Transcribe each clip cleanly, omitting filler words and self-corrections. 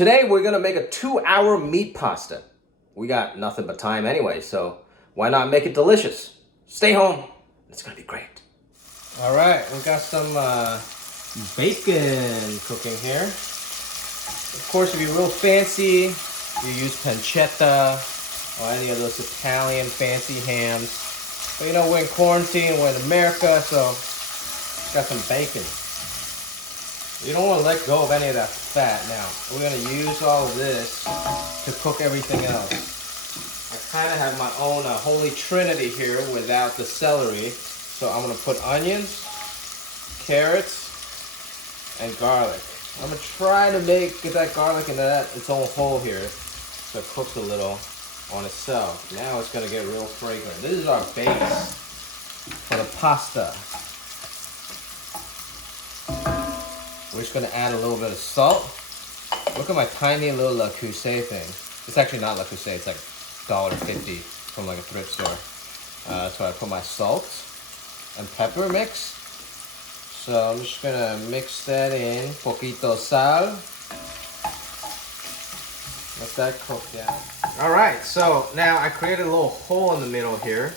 Today we're gonna make a 2-hour meat pasta. We got nothing but time anyway, so why not make it delicious? Stay home, it's gonna be great. All right, we got some bacon cooking here. Of course, if you're real fancy, you use pancetta or any of those Italian fancy hams. But you know, we're in quarantine, we're in America, so got some bacon. You don't want to let go of any of that fat now. We're going to use all of this to cook everything else. I kind of have my own holy trinity here without the celery. So I'm going to put onions, carrots, and garlic. I'm going to try to get that garlic into its own hole here so it cooks a little on itself. Now it's going to get real fragrant. This is our base for the pasta. We're just going to add a little bit of salt. Look at my tiny little Le Creuset thing. It's actually not Le Creuset, it's like $1.50 from like a thrift store. So I put my salt and pepper mix. So I'm just going to mix that in. Poquito sal. Let that cook down. Alright, so now I created a little hole in the middle here.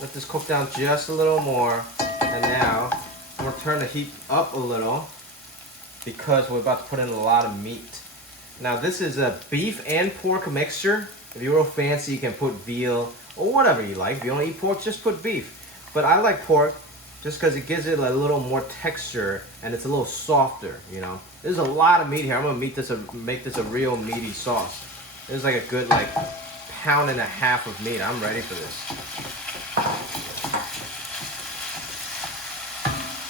Let this cook down just a little more. And now I'm going to turn the heat up a little because we're about to put in a lot of meat. Now this is a beef and pork mixture. If you're real fancy, you can put veal or whatever you like. If you don't eat pork, just put beef. But I like pork just because it gives it a little more texture and it's a little softer, you know. There's a lot of meat here. I'm going to make this a real meaty sauce. This is like a good pound and a half of meat. I'm ready for this.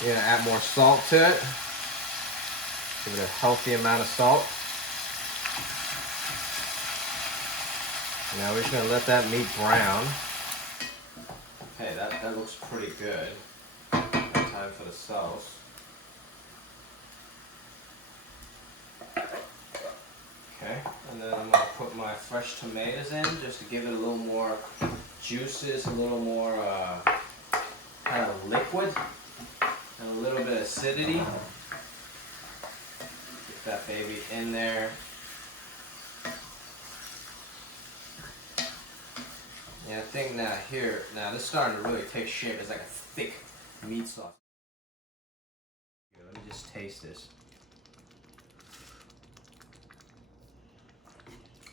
You're gonna add more salt to it. Give it a healthy amount of salt. Now we're just gonna let that meat brown. Okay, that looks pretty good. Time for the sauce. Okay, and then I'm gonna put my fresh tomatoes in just to give it a little more juices, a little more kind of liquid. And a little bit of acidity. Get that baby in there. Yeah, I think now this is starting to really take shape. It's like a thick meat sauce. Here, let me just taste this.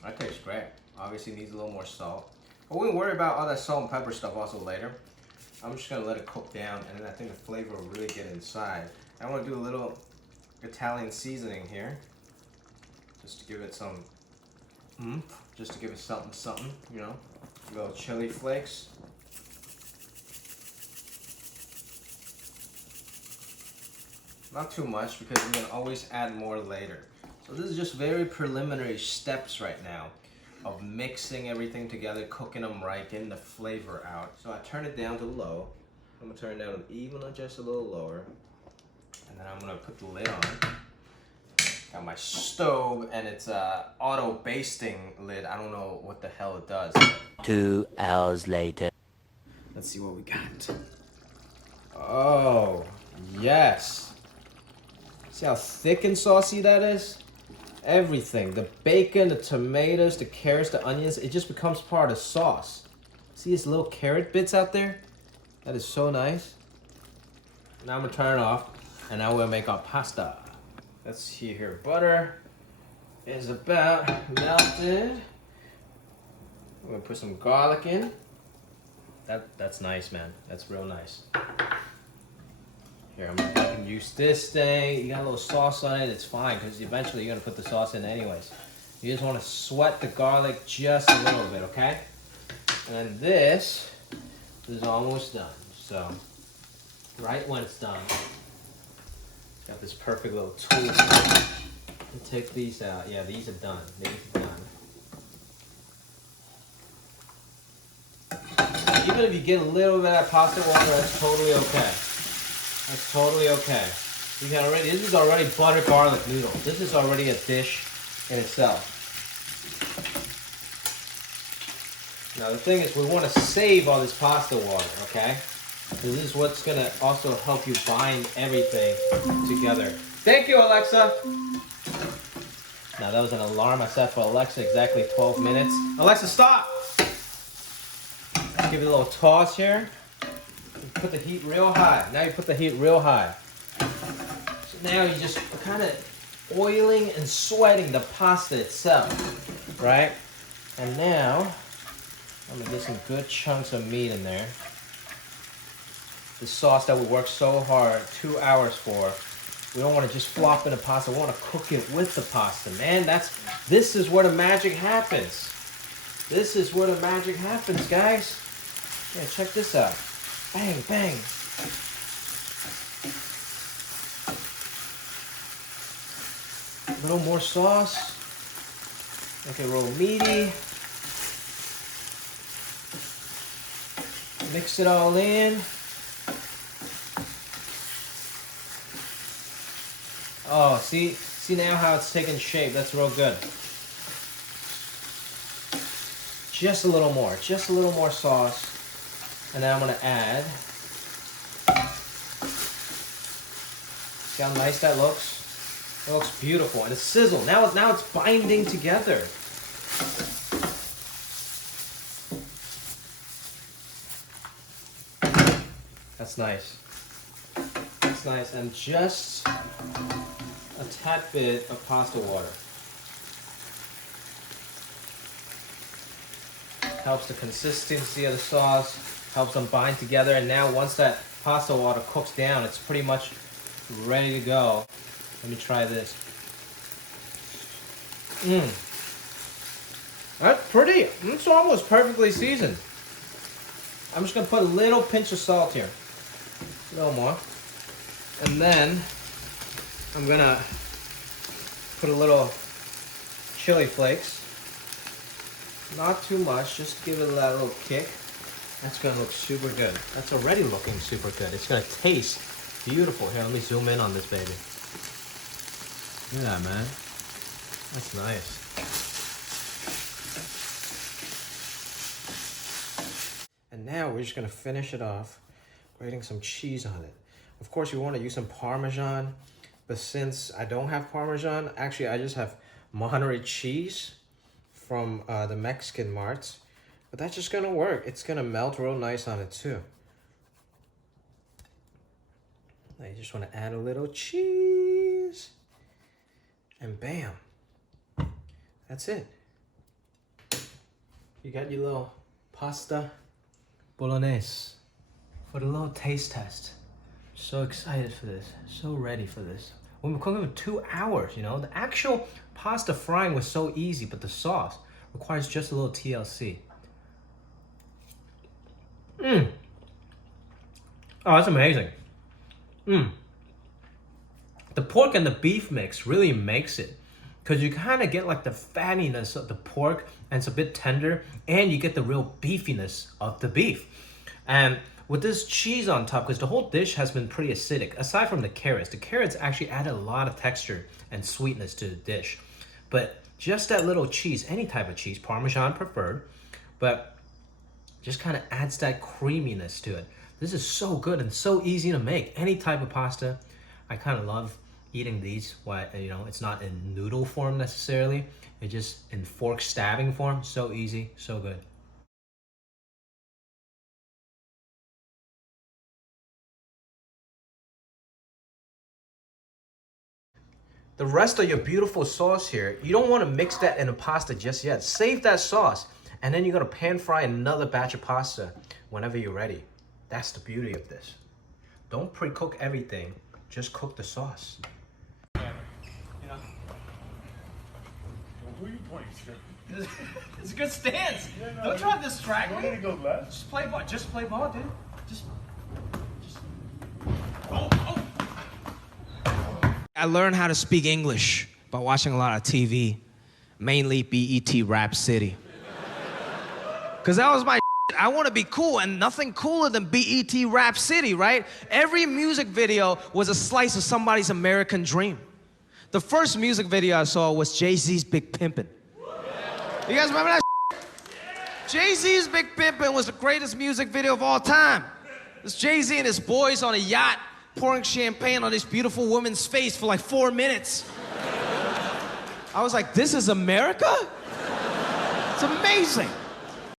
That tastes great. Obviously needs a little more salt. But we can worry about all that salt and pepper stuff also later. I'm just gonna let it cook down, and then I think the flavor will really get inside. I want to do a little Italian seasoning here, just to give it some just to give it something, you know. A little chili flakes. Not too much because we're gonna always add more later. So this is just very preliminary steps right now of mixing everything together, cooking them right, getting the flavor out. So I turn it down to low. I'm gonna turn it down even just a little lower. And then I'm gonna put the lid on. Got my stove and it's a auto basting lid. I don't know what the hell it does. 2 hours later. Let's see what we got. Oh, yes. See how thick and saucy that is? Everything, the bacon, the tomatoes, the carrots, the onions, it just becomes part of the sauce. See these little carrot bits out there? That is so nice. Now I'm gonna turn it off, and now we'll make our pasta. Let's see here, butter is about melted. We're gonna put some garlic in. That's nice, man. That's real nice. Here, I can use this thing. You got a little sauce on it, it's fine, because eventually you're gonna put the sauce in anyways. You just wanna sweat the garlic just a little bit, okay? And then this is almost done. So, right when it's done, got this perfect little tool. And take these out. Yeah, these are done. These are done. Even if you get a little bit of that pasta water, that's totally okay. That's totally okay. You can already. This is already butter garlic noodle. This is already a dish in itself. Now the thing is, we want to save all this pasta water, okay? This is what's gonna also help you bind everything together. Thank you, Alexa. Now that was an alarm I set for Alexa, exactly 12 minutes. Alexa, stop! Give it a little toss here. Put the heat real high. Now you put the heat real high. So now you just kind of oiling and sweating the pasta itself, right? And now, I'm gonna get some good chunks of meat in there. The sauce that we worked so hard, 2 hours for. We don't want to just flop in the pasta. We want to cook it with the pasta, man. This is where the magic happens. This is where the magic happens, guys. Yeah, check this out. Bang, bang. A little more sauce. Make it real meaty. Mix it all in. Oh, see now how it's taking shape. That's real good. Just a little more sauce. And then I'm gonna add. See how nice that looks? It looks beautiful, and it's sizzled. Now it's binding together. That's nice. That's nice, and just a tad bit of pasta water. Helps the consistency of the sauce, helps them bind together, and now once that pasta water cooks down, it's pretty much ready to go. Let me try this. That's pretty. It's almost perfectly seasoned. I'm just gonna put a little pinch of salt here. A little more. And then I'm gonna put a little chili flakes. Not too much, just give it that little kick. That's gonna look super good. That's already looking super good. It's gonna taste beautiful. Here, let me zoom in on this baby. Look at that, man. That's nice. And now we're just gonna finish it off, grating some cheese on it. Of course, you want to use some Parmesan, but since I don't have Parmesan, actually I just have Monterey cheese from the Mexican marts. But that's just gonna work. It's gonna melt real nice on it too. Now you just want to add a little cheese. And bam. That's it. You got your little pasta Bolognese for the little taste test. So excited for this. So ready for this. We've been cooking for 2 hours, you know. The actual pasta frying was so easy, but the sauce requires just a little TLC. Oh, that's amazing. The pork and the beef mix really makes it, because you kind of get like the fattiness of the pork, and it's a bit tender, and you get the real beefiness of the beef. And with this cheese on top, because the whole dish has been pretty acidic, aside from the carrots actually added a lot of texture and sweetness to the dish. But just that little cheese, any type of cheese, Parmesan preferred, but just kind of adds that creaminess to it. This is so good and so easy to make. Any type of pasta. I kind of love eating these. It's not in noodle form necessarily. It's just in fork stabbing form. So easy, so good. The rest of your beautiful sauce here, you don't want to mix that in the pasta just yet. Save that sauce, and then you're gonna pan fry another batch of pasta whenever you're ready. That's the beauty of this. Don't pre-cook everything, just cook the sauce. You know? Who are you pointing to? It's a good stance. Yeah, no, don't try to distract You me. want me to go left? Just play ball, dude. Just. Oh. I learned how to speak English by watching a lot of TV, mainly BET Rap City. Cause that was my I want to be cool, and nothing cooler than BET Rap City, right? Every music video was a slice of somebody's American dream. The first music video I saw was Jay-Z's Big Pimpin'. You guys remember that? Jay-Z's Big Pimpin' was the greatest music video of all time. It's Jay-Z and his boys on a yacht pouring champagne on this beautiful woman's face for like 4 minutes. I was like, this is America? It's amazing.